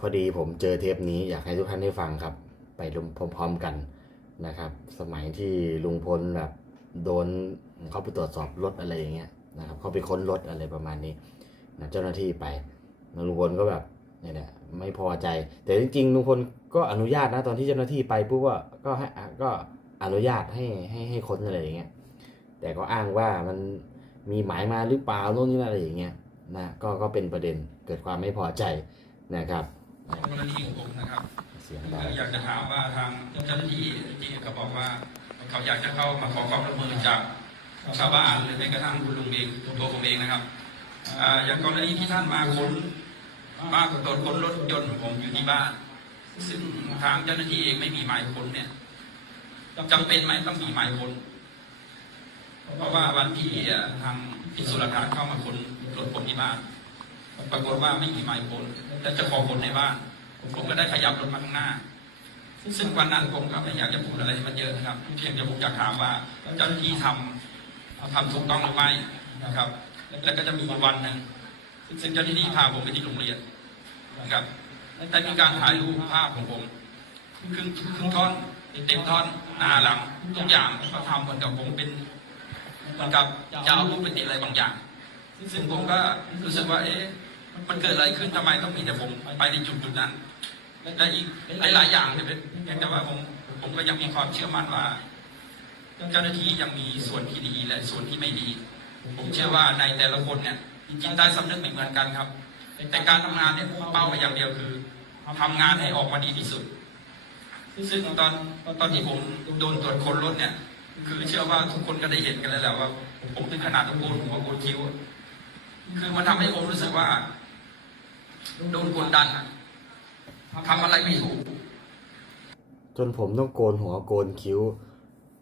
พอดีผมเจอเทปนี้อยากให้ทุกท่านได้ฟังครับ ไปรุมพร้อมๆกันนะครับ สมัยที่ลุงพลแบบโดนเขาไปตรวจสอบรถอะไรอย่างเงี้ยนะครับเขาไปค้นรถอะไรประมาณนี้นะเจ้าหน้าที่ไปลุงพลก็แบบเนี่ยแหละไม่พอใจ แต่จริงๆลุงพลก็อนุญาตนะตอนที่เจ้าหน้าที่ไปปุ๊บว่าก็ให้ก็อนุญาตให้ให้ให้ค้นอะไรอย่างเงี้ยแต่ก็อ้างว่ามันมีหมายมาหรือเปล่าโน่นนี่นั่นอะไรอย่างเงี้ยนะก็ก็เป็นประเด็นเกิดความไม่พอใจนะครับ กรณีของผมนะครับเสียงดังอยากจะถามว่าทางเจ้าหน้าที่ที่เขาบอกว่า เขาอยากจะเข้ามาขอความร่วมมือจากชาวบ้านหรือแม้กระทั่งคุณลุงเองตัวผมเองนะครับอ่าอย่างกรณีที่ท่านมาค้นมาตรวจค้นรถยนต์ของผมอยู่ที่บ้าน ซึ่งทางเจ้าหน้าที่เองไม่มีหมายค้นเนี่ยจำเป็นไหมต้องมีหมายค้นเพราะว่าวันที่อ่าทางพิสูจน์หลักฐานเข้ามาค้นรถผมที่บ้าน ปรากฏว่าไม่มีหมายค้นแต่จะขอค้นในบ้าน ผมก็ได้ขยับรถมาข้างหน้า ซึ่งวันนั้นผมก็ไม่อยากจะพูดอะไรมันเยอะนะครับเพียงแต่ผมอยากถามว่าเจ้าหน้าที่ทำทำถูกต้องหรือไม่นะครับ แล้วก็จะมีวันหนึ่งซึ่งเจ้าหน้าที่พาผมไปที่โรงเรียนนะครับได้มีการถ่ายรูปภาพของผมครึ่งครึ่งท่อนเต็มท่อนหน้าหลังทุกอย่างเขาทำเหมือนกับผมเป็นเหมือนกับจะเอารูปไปติดอะไรบางอย่าง ซึ่งผมก็รู้สึกว่าเอ๊ะ มันเกิดอะไรขึ้นทำไมต้องมีแต่ผมไปในจุดจุดๆนั้นและอีกหลายๆอย่างเนี่ยเป็นเพียงแต่ว่าผมผมก็ยังมีความเชื่อมั่นว่า เจ้าหน้าที่ยังมีส่วนที่ดีและส่วนที่ไม่ดี ผมเชื่อว่าในแต่ละคนเนี่ยจิตใต้สำนึกไม่เหมือนกันครับ แต่การทำงานเนี่ยมุ่งเป้าไปอย่างเดียวคือทำงานให้ออกมาดีที่สุด ซึ่งตอนตอนที่ผมโดนตรวจคนรถเนี่ย คือเชื่อว่าทุกคนก็ได้เห็นกันแล้วแหละว่า ผมถึงขนาดต้องโกนหัวโกนคิ้ว คือมันทำให้ผมรู้สึกว่า โดนกดดันอะทำอะไรไม่ถูก จนผมต้องโกนหัวโกนคิ้ว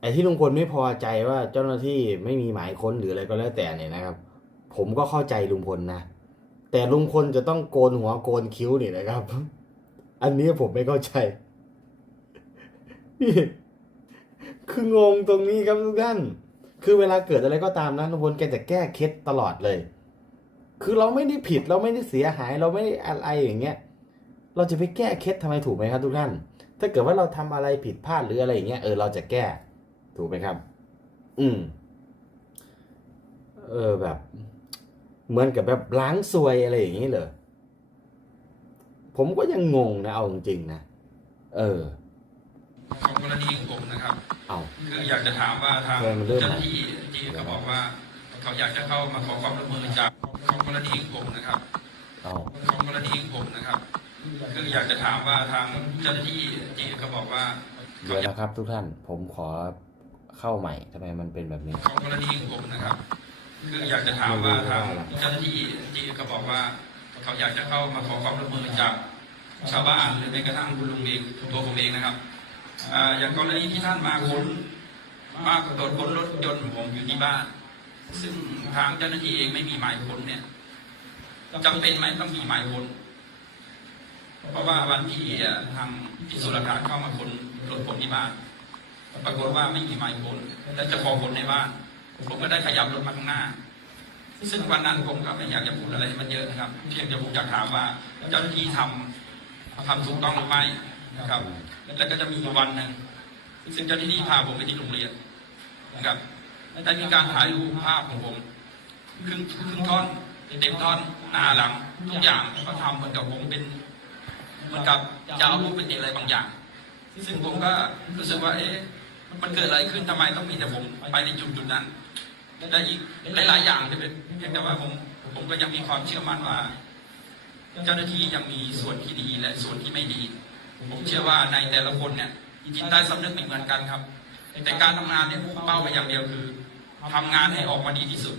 ไอ้ที่ลุงพลไม่พอใจว่าเจ้าหน้าที่ไม่มีหมายค้นหรืออะไรก็แล้วแต่เนี่ยนะครับ ผมก็เข้าใจลุงพลนะ แต่ลุงพลจะต้องโกนหัวโกนคิ้วนี่นะครับ อันนี้ผมไม่เข้าใจนี่คืองงตรงนี้ครับทุกท่าน คือเวลาเกิดอะไรก็ตามนะลุงพลแกจะแก้เคล็ดตลอดเลย คือเราไม่ได้ผิดเราไม่ได้เสียหายเราไม่ได้อะไรอย่างเงี้ย เราจะไปแก้เคล็ดทำไมถูกไหมครับทุกท่าน ถ้าเกิดว่าเราทำอะไรผิดพลาดหรืออะไรอย่างเงี้ยเออเราจะแก้ถูกไหมครับ อืม เออแบบ เหมือนกับแบบล้างซวยอะไรอย่างนี้เลยผมก็ยังงงนะเอาจริงๆนะ เออของกรณีของผมนะครับ เอาคืออยากจะถามว่าทางเออมันเริ่มเจ้าหน้าที่ที่เขาบอกว่า เขาอยากจะเข้ามาขอความร่วมมือจากของกรณีของผมนะครับเอาของกรณีของผมนะครับ คืออยากจะถามว่าทางเจ้าหน้าที่ที่เขาบอกว่าเดี๋ยวนะครับทุกท่านผมขอเข้าใหม่ทำไมมันเป็นแบบนี้ของกรณีของผมนะครับ คืออยากจะถามว่าทางเจ้าหน้าที่ที่เขาบอกว่า เขาอยากจะเข้ามาขอความร่วมมือจากชาวบ้านหรือแม้กระทั่งคุณลุงเองตัวผมเองนะครับอ่าอย่างกรณีที่ท่านมาค้นมาตรวจค้นรถยนต์ของผมอยู่ที่บ้าน ซึ่งทางเจ้าหน้าที่เองไม่มีหมายค้นเนี่ยจำเป็นไหมต้องมีหมายค้น เพราะว่าวันที่อ่าทางพิสูจน์หลักฐานเข้ามาค้นรถผมที่บ้าน ปรากฏว่าไม่มีหมายค้นแต่จะขอค้นในบ้าน ผมก็ได้ขยับรถมาข้างหน้า ซึ่งวันนั้นผมก็ไม่อยากจะพูดอะไรมันเยอะนะครับ เพียงแต่ผมอยากถามว่าเจ้าหน้าที่ทำทำถูกต้องหรือไม่นะครับ แล้วก็จะมีวันหนึ่งซึ่งเจ้าหน้าที่พาผมไปที่โรงเรียนนะครับ ได้มีการถ่ายรูปภาพของผมครึ่งครึ่งท่อนเต็มท่อนหน้าหลัง ทุกอย่างเขาทำเหมือนกับผมเป็นเหมือนกับจะเอารูปไปติดอะไรบางอย่าง ซึ่งผมก็รู้สึกว่า เอ๊ะมันเกิดอะไรขึ้นทำไมต้องมีแต่ผมไปในจุดจุดๆนั้นและอีกหลาย ๆ อย่างที่เป็นเพียงแต่ว่าผมผมก็ยังมีความเชื่อมั่นว่า เจ้าหน้าที่ยังมีส่วนที่ดีและส่วนที่ไม่ดี ผมเชื่อว่าในแต่ละคนเนี่ยจิตใต้สำนึกไม่เหมือนกันครับ แต่การทำงานเนี่ยเป้าไปอย่างเดียวคือทำงานให้ออกมาดีที่สุด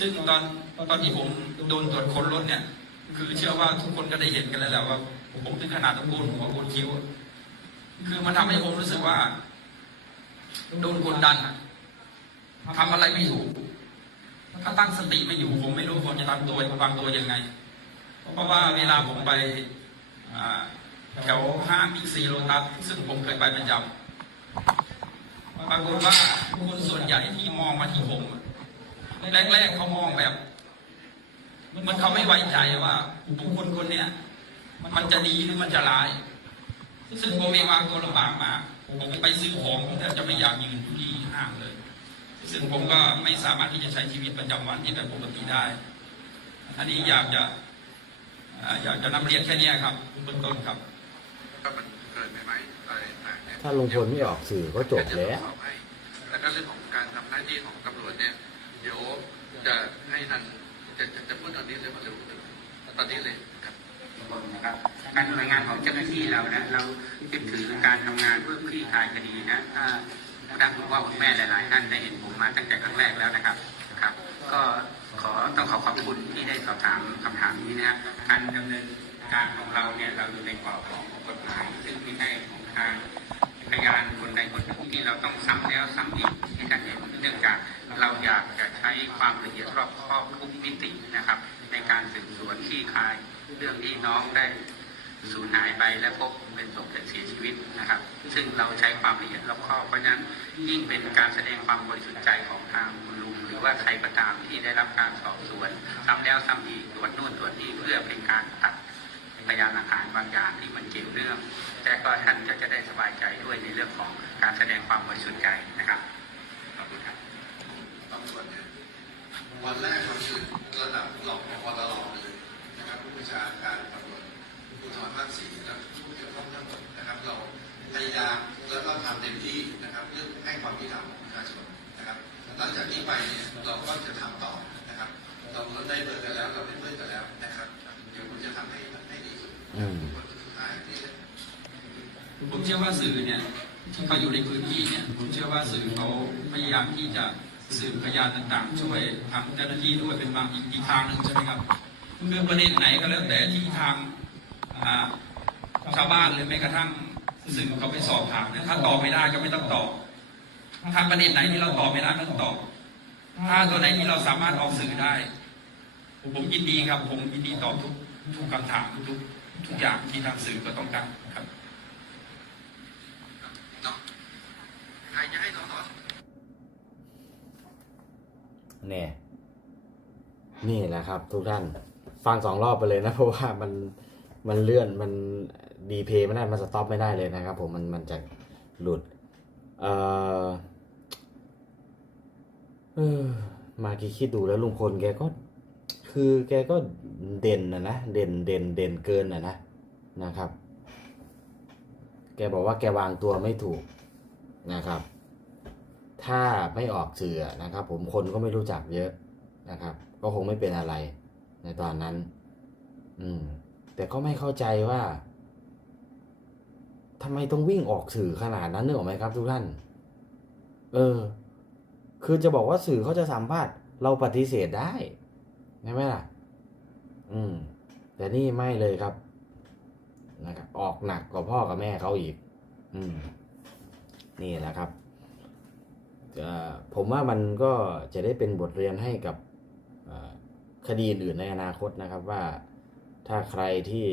ซึ่งตอนตอนที่ผมโดนตรวจค้นรถเนี่ย คือเชื่อว่าทุกคนก็ได้เห็นกันแล้วแหละว่า ผมถึงขนาดต้องโกนหัวโกนคิ้ว คือมันทำให้ผมรู้สึกว่า โดนกดดันอะทำอะไรไม่ถูกถ้าตั้งสติไม่อยู่ผมไม่รู้ผมจะทำตัววางตัวยังไง เพราะว่าเวลาผมไปแถวห้างบิ๊กซีโลตัสซึ่งผมเคยไปประจำ ปรากฏว่าคนส่วนใหญ่ที่มองมาที่ผมแรกๆเขามองแบบ มันเขาไม่ไว้ใจว่าบุคคลคนเนี้ยมันจะดีหรือมันจะร้าย ซึ่งผมเองวางตัวลำบากมากผมไปซื้อของผมแทบจะไม่อยากยืนที่ห้างเลย ซึ่งผมก็ไม่สามารถที่จะใช้ชีวิตประจำวันที่แบบปกติได้ อันนี้อยากจะอ่าอยากจะนำเรียนแค่นี้ครับเบื้องต้นครับก็มันเกินไปไหมอะไร ถ้าลุงพลไม่ออกสื่อก็จบแล้วแล้วก็เรื่องของการทำหน้าที่ของตำรวจเนี่ย เดี๋ยวจะให้ท่านจะจะจะพูดตอนนี้เลยว่าเร็วตอนนี้เลยครับคนนะครับการทำงานของเจ้าหน้าที่เรานะ เรายึดถือการทำงานเพื่อคลี่คลายคดีนะถ้าท่านคุณพ่อคุณแม่หลายๆท่านได้เห็นผมมาตั้งแต่ครั้งแรกแล้วนะครับครับ ก็ขอต้องขอขอบคุณที่ได้สอบถามคำถามนี้นะครับการดำเนินการของเราเนี่ยเราอยู่ในกรอบของกฎหมายซึ่งไม่ใช่ของทางพยานคนใดคนหนึ่งที่ เราต้องซ้ำแล้วซ้ำอีกให้ท่านเห็นเนื่องจากเราอยากจะใช้ความละเอียดรอบคอบทุกมิตินะครับ ในการสืบสวนคลี่คลายเรื่องที่น้องได้สูญหายไปและพบเป็นศพและเสียชีวิตนะครับ ซึ่งเราใช้ความละเอียดรอบคอบเพราะฉะนั้นยิ่งเป็นการแสดงความบริสุทธิ์ใจของทางคุณลุงหรือว่าใครก็ตามที่ได้รับการสอบสวนซ้ำแล้วซ้ำอีกตรวจนู่นตรวจนี่เพื่อเป็นการตัด พยานหลักฐานบางอย่างที่มันเกี่ยวเนื่องแต่ก็ท่านก็จะได้สบายใจด้วยในเรื่องของการแสดงความบริสุทธิ์ใจนะครับขอบคุณครับตำรวจเนี่ยวันแรกเราคือระดับรองพบตรเลยนะครับผู้บัญชาการตำรวจภูธรภาคสี่และผู้เกี่ยวข้องทั้งหมดนะครับ เราพยายามแล้วก็ทำเต็มที่นะครับเรื่องให้ความยุติธรรมของประชาชนนะครับหลังจากนี้ไปเนี่ยเราก็จะทำต่อ ชื่อว่าสื่อเนี่ยที่เขาอยู่ในพื้นที่เนี่ยผมเชื่อว่าสื่อเขาพยายามที่จะสืบพยานต่างๆ ช่วยทางเจ้าหน้าที่ด้วยเป็นบางอีกทางหนึ่งใช่ไหมครับเรื่องประเด็นไหนก็แล้วแต่ที่ทางชาวบ้านหรือแม้กระทั่งสื่อเขาไปสอบถามเนี่ยถ้าตอบไม่ได้ก็ไม่ต้องตอบถ้าประเด็นไหนที่เราตอบไม่ได้ไม่ต้องตอบ ถ้าตัวไหนที่เราสามารถออกสื่อได้ ผมยินดีครับ ผมยินดีตอบทุกทุกคำถามทุกทุกอย่างที่ทางสื่อก็ต้องการครับ เนาะ ใครจะให้สสแน่นี่แหละครับ ทุกท่านฟังสองรอบไปเลยนะ เพราะว่ามันมันเลื่อนมันดีเพย์ไม่ได้มันสต็อปไม่ได้เลยนะครับ ผมมันมันจะหลุดเอ่อเออมาคิดคิดดูแล้วลุงพลแกก็ คือแกก็เด่นนะนะเด่นเด่นเด่นเกินนะนะนะครับ แกบอกว่าแกวางตัวไม่ถูกนะครับ ถ้าไม่ออกสื่อนะครับ ผมคนก็ไม่รู้จักเยอะนะครับ ก็คงไม่เป็นอะไรในตอนนั้น อืม แต่ก็ไม่เข้าใจว่าทำไมต้องวิ่งออกสื่อขนาดนั้นเนอะไหมครับ ทุกท่าน เออ คือจะบอกว่าสื่อเขาจะสัมภาษณ์เราปฏิเสธได้ใช่ไหมล่ะ อืม แต่นี่ไม่เลยครับ นะครับ ออกหนักกว่าพ่อกับแม่เขาอีก อืม นี่แหละครับ ผมว่ามันก็จะได้เป็นบทเรียนให้กับคดีอื่นในอนาคตนะครับว่าถ้าใครที่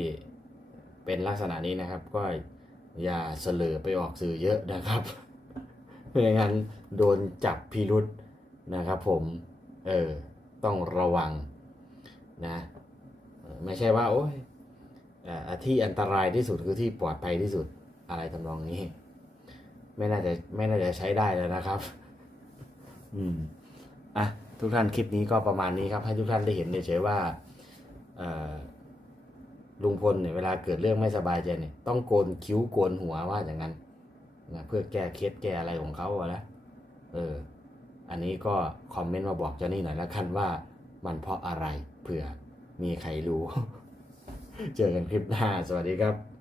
เป็นลักษณะนี้นะครับ ก็อย่าเสลอไปออกสื่อเยอะนะครับไม่งั้นโดนจับพิรุษนะครับ ผมเออต้องระวังนะไม่ใช่ว่า โอ้ยอ่อที่อันตรายที่สุดคือที่ปลอดภัยที่สุดอะไรทำนองนี้ ไม่น่าจะไม่น่าจะใช้ได้แล้วนะครับ อืมอะทุกท่านคลิปนี้ก็ประมาณนี้ครับ ให้ทุกท่านได้เห็นเฉยๆว่าลุงพลเนี่ยเวลาเกิดเรื่องไม่สบายใจเนี่ยต้องโกนคิ้วโกนหัวว่าอย่างนั้นนะเพื่อแก้เคล็ดแก้อะไรของเขาอะนะเออ อันนี้ก็คอมเมนต์มาบอกเจ้านี่หน่อยแล้วกันว่ามันเพราะอะไรเผื่อมีใครรู้ เจอกันคลิปหน้า สวัสดีครับ